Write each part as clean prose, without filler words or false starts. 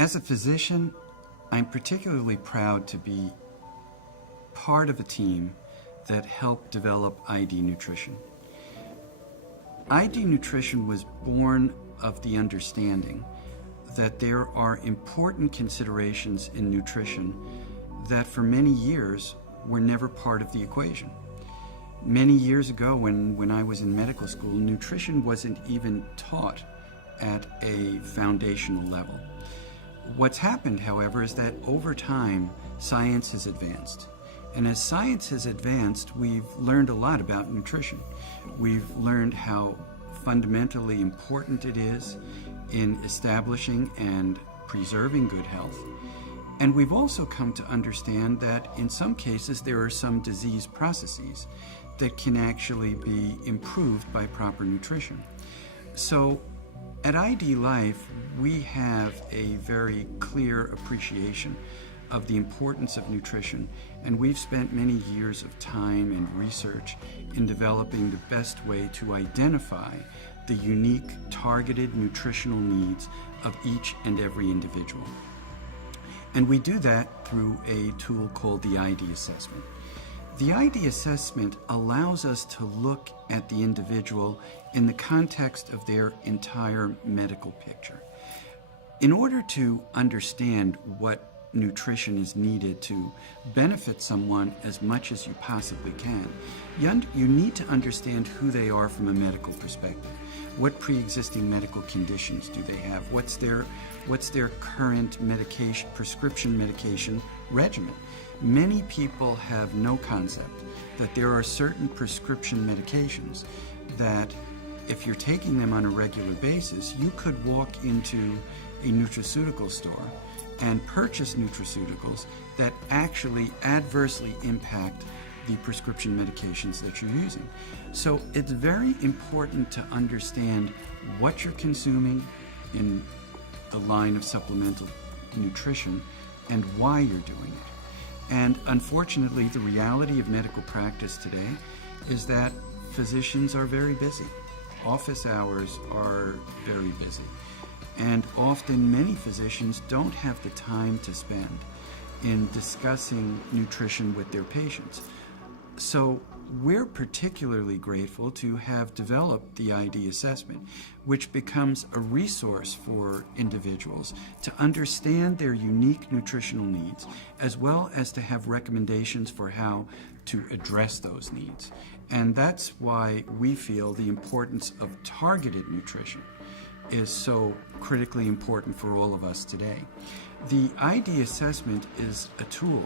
As a physician, I'm particularly proud to be part of a team that helped develop IDNutrition. IDNutrition was born of the understanding that there are important considerations in nutrition that for many years were never part of the equation. Many years ago when I was in medical school, nutrition wasn't even taught at a foundational level. What's happened, however, is that over time, science has advanced. And as science has advanced, we've learned a lot about nutrition. We've learned how fundamentally important it is in establishing and preserving good health. And we've also come to understand that in some cases there are some disease processes that can actually be improved by proper nutrition. So at IDLife, we have a very clear appreciation of the importance of nutrition, and we've spent many years of time and research in developing the best way to identify the unique targeted nutritional needs of each and every individual. And we do that through a tool called the ID assessment. The ID assessment allows us to look at the individual in the context of their entire medical picture. In order to understand what nutrition is needed to benefit someone as much as you possibly can, you need to understand who they are from a medical perspective. What pre-existing medical conditions do they have? What's their current prescription medication regimen? Many people have no concept that there are certain prescription medications that if you're taking them on a regular basis, you could walk into a nutraceutical store and purchase nutraceuticals that actually adversely impact the prescription medications that you're using. So it's very important to understand what you're consuming in the line of supplemental nutrition and why you're doing it. And unfortunately, the reality of medical practice today is that physicians are very busy. Office hours are very busy. And often many physicians don't have the time to spend in discussing nutrition with their patients. So we're particularly grateful to have developed the ID assessment, which becomes a resource for individuals to understand their unique nutritional needs, as well as to have recommendations for how to address those needs. And that's why we feel the importance of targeted nutrition is so critically important for all of us today. The ID assessment is a tool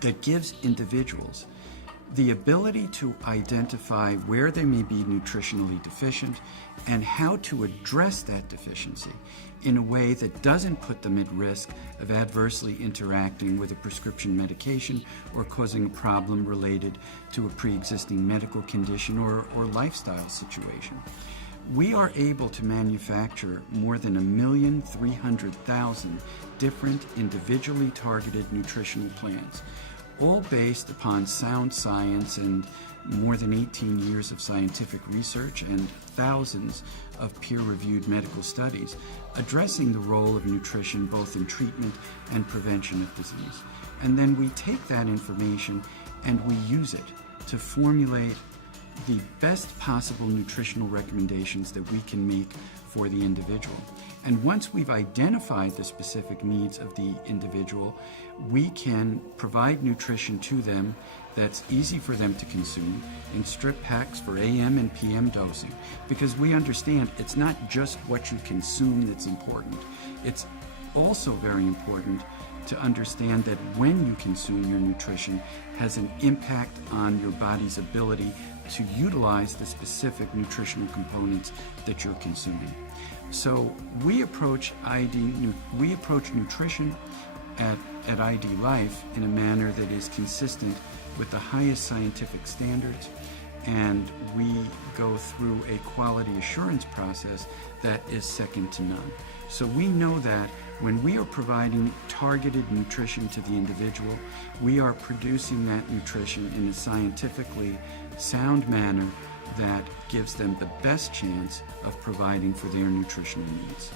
that gives individuals the ability to identify where they may be nutritionally deficient and how to address that deficiency in a way that doesn't put them at risk of adversely interacting with a prescription medication or causing a problem related to a pre-existing medical condition or lifestyle situation. We are able to manufacture more than 1,300,000 different individually targeted nutritional plans, all based upon sound science and more than 18 years of scientific research and thousands of peer-reviewed medical studies addressing the role of nutrition both in treatment and prevention of disease. And then we take that information and we use it to formulate the best possible nutritional recommendations that we can make for the individual. And once we've identified the specific needs of the individual, we can provide nutrition to them that's easy for them to consume in strip packs for AM and PM dosing, because we understand it's not just what you consume that's important. It's also very important to understand that when you consume your nutrition has an impact on your body's ability to utilize the specific nutritional components that you're consuming. So we approach nutrition at IDLife in a manner that is consistent with the highest scientific standards, and we go through a quality assurance process that is second to none. So we know that when we are providing targeted nutrition to the individual, we are producing that nutrition in a scientifically sound manner that gives them the best chance of providing for their nutritional needs.